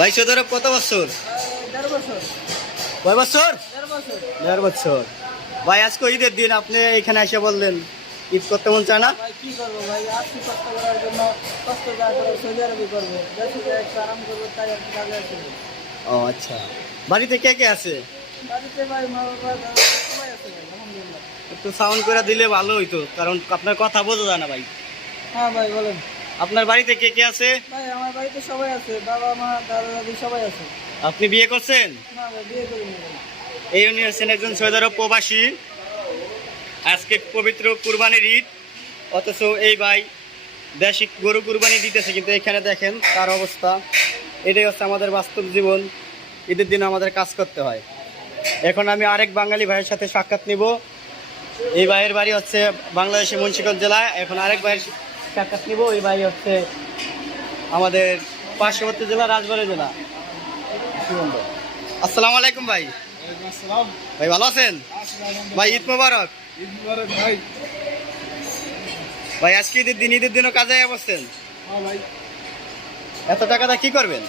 ভাই সৌদি আরব কত বছর? ১.৫ বছর। কয় বছর? ১.৫ বছর। ১.৫ বছর। ভাই আজকে ঈদের দিন আপনি এখানে এসে বললেন ঈদ করতে মন চায় না? ভাই কি করবো ভাই, আসছি কষ্ট করার জন্য, কষ্ট যা করে সৌদি আরবই করবো, দেশে যে একটু আরাম করবো তাই আর কি কাজে আসি। ও আচ্ছা, বাড়িতে কে কে আছে? বাড়িতে ভাই মা বাবা দাদা সবাই আছে ভাই, আলহামদুলিল্লাহ। একটু সাউন্ড করে দিলে ভালো হইতো, কারণ আপনার কথা বোঝা যায় না ভাই। হ্যাঁ ভাই বলেন। আপনার বাড়িতে কে কে আছে? ভাই আমার বাড়িতে সবাই আছে, বাবা মা দাদা দাদি সবাই আছে। আপনি বিয়ে করছেন? না ভাই বিয়ে করিনি ভাই। এই উনি হচ্ছেন একজন সৌদি আরব প্রবাসী। আজকে পবিত্র কুরবানির ঈদ, অথচ এই ভাই দেশি গরু কুরবানি দিতেছে, কিন্তু এখানে দেখেন তার অবস্থা। এটাই হচ্ছে আমাদের বাস্তব জীবন, ঈদের দিন আমাদের কাজ করতে হয়। এখন আমি আরেক বাঙালি ভাইয়ের সাথে সাক্ষাৎ নিব। এই ভাইয়ের বাড়ি হচ্ছে বাংলাদেশের মুন্সিগঞ্জ জেলায়। এখন আরেক ভাইয়ের সাক্ষাৎ নিব। এই ভাই হচ্ছে আমাদের পার্শ্ববর্তী জেলা রাজবাড়ী জেলা। আসসালামু আলাইকুম ভাই। ভাই ভালো আছেন? ভাই ঈদ মোবারক। ভাই। ভাই আজকে ঈদের দিন, ঈদের দিনও কাজে বসছেন? হ্যাঁ ভাই। এত টাকাটা কি করবেন?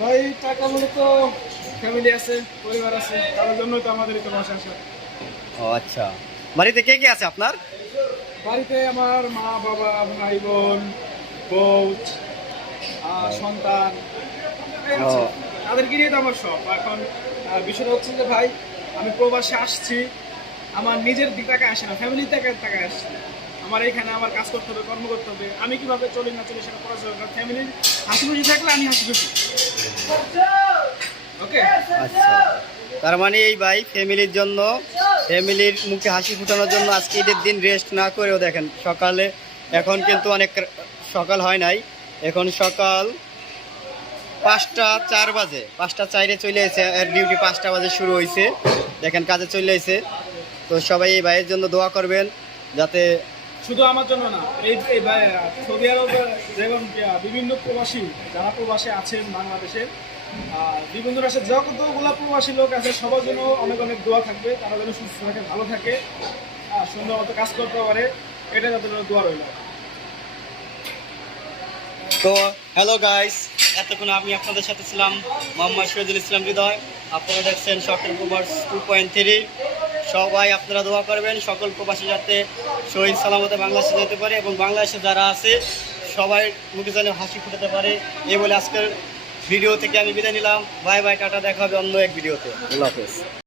ভাই টাকা মূলত ফ্যামিলি আছে, পরিবার আছে, তার জন্যই তো আমাদের এত বাসা আসা। ও আচ্ছা, বাড়িতে কে কে আছে আপনার? বাড়িতে আমার মা বাবা ভাই বোন বউ সন্তান ও তাদেরকে নিয়ে তো আমার সব। এখন বিষয়টা হচ্ছে যে ভাই আমি প্রবাসে আসছি, আমার নিজের দিক টাকা আসে না, ফ্যামিলির টাকা আসছে। আমার এখানে আমার কাজ করতে হবে, কর্ম করতে হবে, আমি কিভাবে চলি না চলি সেটা পড়াশোনা করার, ফ্যামিলির হাসি খুশি থাকলে আমি হাসি খুশি। ওকে আচ্ছা, তার মানে এই ভাই ফ্যামিলির জন্য, ফ্যামিলির মুখে হাসি ফুটানোর জন্য আজকে ঈদের দিন রেস্ট না করেও দেখেন সকালে, এখন কিন্তু অনেক সকাল হয় নাই, এখন সকাল 5টা 4 বাজে, 5টা 4-এ চলে এসেছে। এর ডিউটি 5টা বাজে শুরু হয়েছে, দেখেন কাজে চলে এসেছে। তো সবাই এই ভাইয়ের জন্য দোয়া করবেন, যাতে শুধু আমার জন্য না, এই সৌদি আরব যেমন বিভিন্ন প্রবাসী যারা প্রবাসে আছেন বাংলাদেশের, বিভিন্ন দেশের যতগুলো প্রবাসী লোক আছে সবার জন্য অনেক অনেক দোয়া থাকবে, তারা যেন সুস্থ থাকে, ভালো থাকে, সুন্দর মতো কাজ করতে পারে, এটা যাদের জন্য দোয়া রইল। তো হ্যালো গাইস, এতক্ষণ আমি আপনাদের সাথে ছিলাম মোহাম্মদ শহীদুল ইসলাম হৃদয়। আপনারা দেখছেন শখের প্রবাস 2.3। সবাই আপনারা দোয়া করবেন সকল প্রবাসী যাতে শহীদ সালামতে বাংলাদেশে যেতে পারে, এবং বাংলাদেশে যারা আছে সবাই মুখে যেন হাসি ফুটাতে পারে। এই বলে আজকের ভিডিও থেকে আমি বিদায় নিলাম। বাই বাই, টাটা, দেখা হবে অন্য এক ভিডিওতে। আল্লাহ হাফেজ।